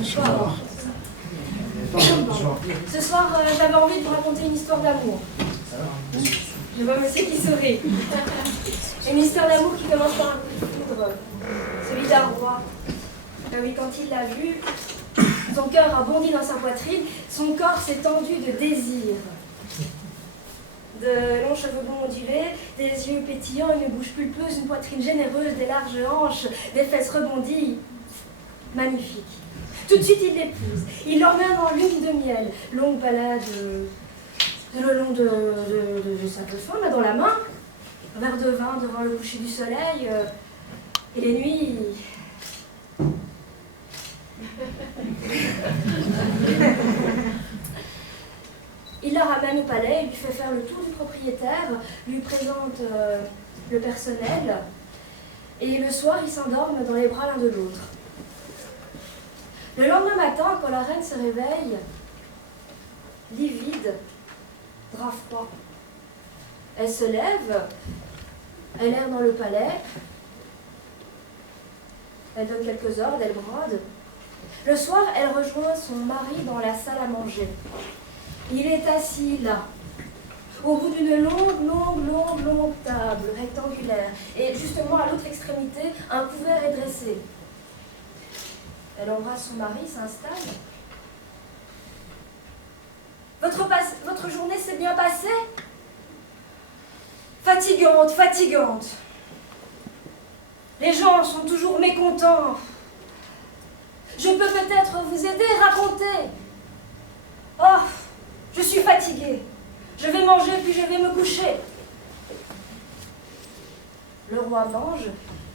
Bonsoir. Ce soir, j'avais envie de vous raconter une histoire d'amour. Je vois monsieur qui sourit. Une histoire d'amour qui commence par un coup de foudre, celui d'un roi. Oui, quand il l'a vu, son cœur a bondi dans sa poitrine, son corps s'est tendu de désir. De longs cheveux blonds ondulés, des yeux pétillants, une bouche pulpeuse, une poitrine généreuse, des larges hanches, des fesses rebondies. Magnifique. Tout de suite, il l'épouse. Il l'emmène en lune de miel. Longue balade le long de sa femme, dans la main. Un verre de vin devant le coucher du soleil. Et les nuits... Il la ramène au palais, il lui fait faire le tour du propriétaire, lui présente le personnel, et le soir, ils s'endorment dans les bras l'un de l'autre. Le lendemain matin, quand la reine se réveille, livide, drap froid, elle se lève, elle erre dans le palais, elle donne quelques ordres, elle brode. Le soir, elle rejoint son mari dans la salle à manger. Il est assis là, au bout d'une longue table rectangulaire. Et justement, à l'autre extrémité, un couvert est dressé. Elle embrasse son mari, s'installe. Votre journée s'est bien passée? Fatigante, fatigante. Les gens sont toujours mécontents. Je peux peut-être vous aider, raconter. Oh, je suis fatiguée. Je vais manger, puis je vais me coucher. Le roi mange,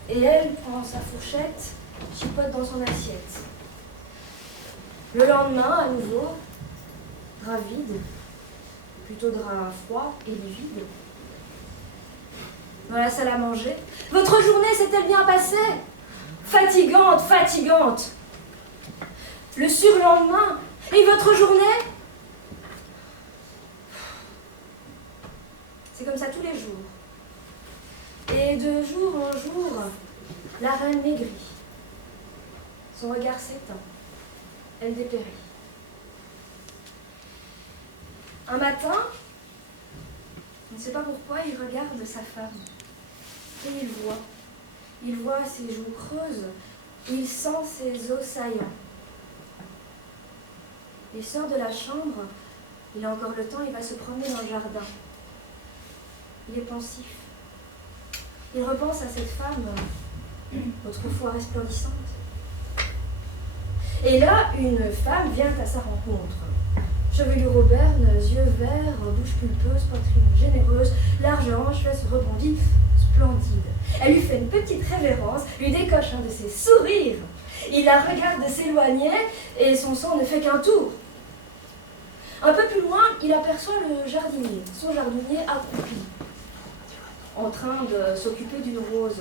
et elle prend sa fourchette, chipote dans son assiette. Le lendemain, à nouveau, drap vide, plutôt drap froid et livide. Dans la salle à manger. Votre journée s'est-elle bien passée? Fatigante, fatigante. Le surlendemain. Et votre journée? C'est comme ça tous les jours. Et de jour en jour, la reine maigrit. Son regard s'éteint. Elle dépérit. Un matin, on ne sait pas pourquoi, il regarde sa femme. Et il voit ses joues creuses, il sent ses os saillants. Il sort de la chambre, il a encore le temps, il va se promener dans le jardin. Il est pensif. Il repense à cette femme, autrefois resplendissante. Et là, une femme vient à sa rencontre. Chevelure auburn, yeux verts, bouche pulpeuse, poitrine généreuse, large hanche, fesses rebondies, splendide. Elle lui fait une petite révérence, lui décoche un de ses sourires. Il la regarde s'éloigner et son sang ne fait qu'un tour. Un peu plus loin, il aperçoit le jardinier, son jardinier accroupi, en train de s'occuper d'une rose,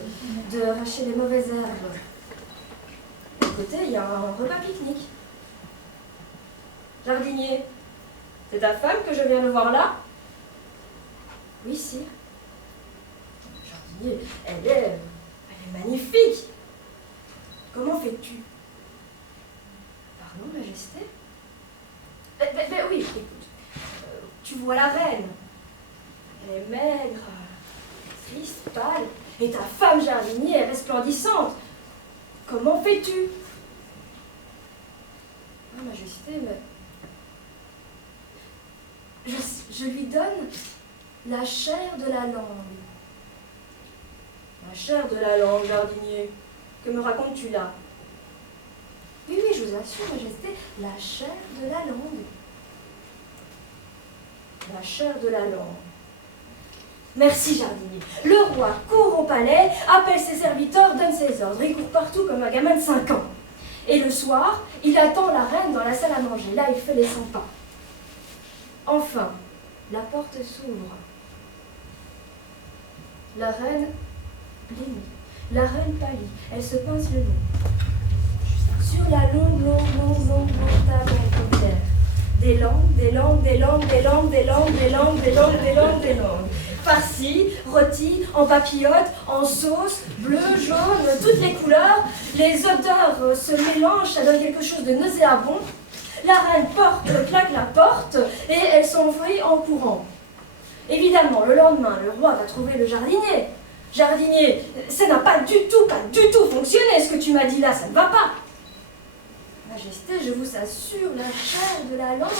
de arracher les mauvaises herbes. À côté, il y a un repas pique-nique. Jardinier, c'est ta femme que je viens de voir là? Oui, sire. Jardinier, elle est magnifique. Comment fais-tu? Pardon, Majesté? Oui, écoute. Tu vois la reine. Elle est maigre, triste, pâle, et ta femme jardinier est resplendissante. Comment fais-tu? Ah, Majesté, mais... Je lui donne la chair de la langue. La chair de la langue, jardinier. Que me racontes-tu là? Oui, je vous assure, Majesté, la chair de la langue. La chair de la langue. Merci, jardinier. Le roi court au palais, appelle ses serviteurs, donne ses ordres. Il court partout comme un gamin de 5 ans. Et le soir, il attend la reine dans la salle à manger. Là, il fait les 100 pas. Enfin, la porte s'ouvre. La reine blêmit. La reine pâlit. Elle se pince le nez. Sur la longue table rectangulaire. Des langues. Farcies, rôties, en papillotes, en sauce, bleu, jaune, toutes les couleurs. Les odeurs se mélangent, ça donne quelque chose de nauséabond. La reine claque la porte et elle s'enfuit en courant. Évidemment, le lendemain, le roi va trouver le jardinier. Jardinier, ça n'a pas du tout fonctionné, ce que tu m'as dit là, ça ne va pas. Majesté, je vous assure, la chair de la langue.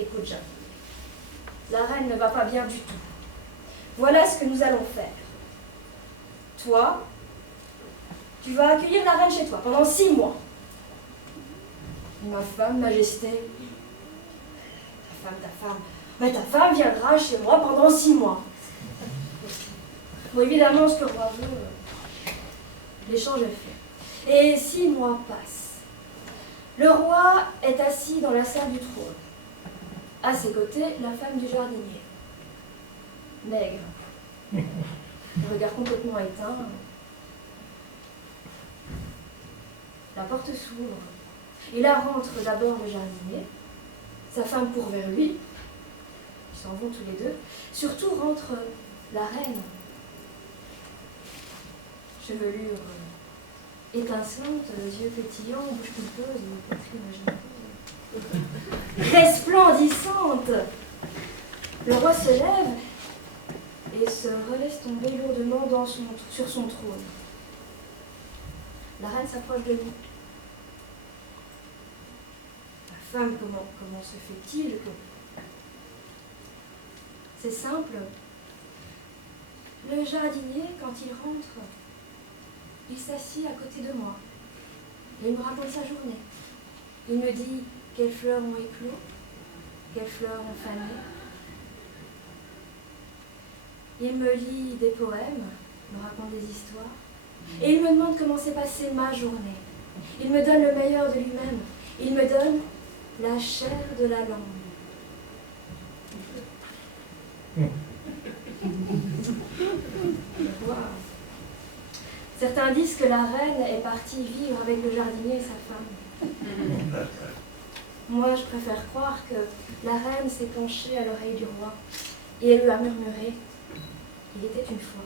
Écoute, Jeanne, la reine ne va pas bien du tout. Voilà ce que nous allons faire. Toi, tu vas accueillir la reine chez toi pendant 6 mois. Ma femme, Majesté, ta femme, mais ta femme viendra chez moi pendant 6 mois. Bon, évidemment, ce que le roi veut, l'échange est fait. Et 6 mois passent. Le roi est assis dans la salle du trône. À ses côtés, la femme du jardinier. Maigre. Le regard complètement éteint. La porte s'ouvre. Et là rentre d'abord le jardinier. Sa femme court vers lui. Ils s'en vont tous les deux. Surtout rentre la reine. Chevelure étincelante, yeux pétillants, bouche pulpeuse, poitrine généreuse. Resplendissante. Le roi se lève et se relaisse tomber lourdement sur son trône. La reine s'approche de lui. La femme, comment se fait-il que... C'est simple. Le jardinier, quand il rentre, il s'assied à côté de moi. Et il me raconte sa journée. Il me dit quelles fleurs ont éclos, quelles fleurs ont fané. Il me lit des poèmes, me raconte des histoires. Et il me demande comment s'est passée ma journée. Il me donne le meilleur de lui-même. Il me donne la chair de la langue. Wow. Certains disent que la reine est partie vivre avec le jardinier et sa femme. Moi, je préfère croire que la reine s'est penchée à l'oreille du roi et elle lui a murmuré « Il était une fois ».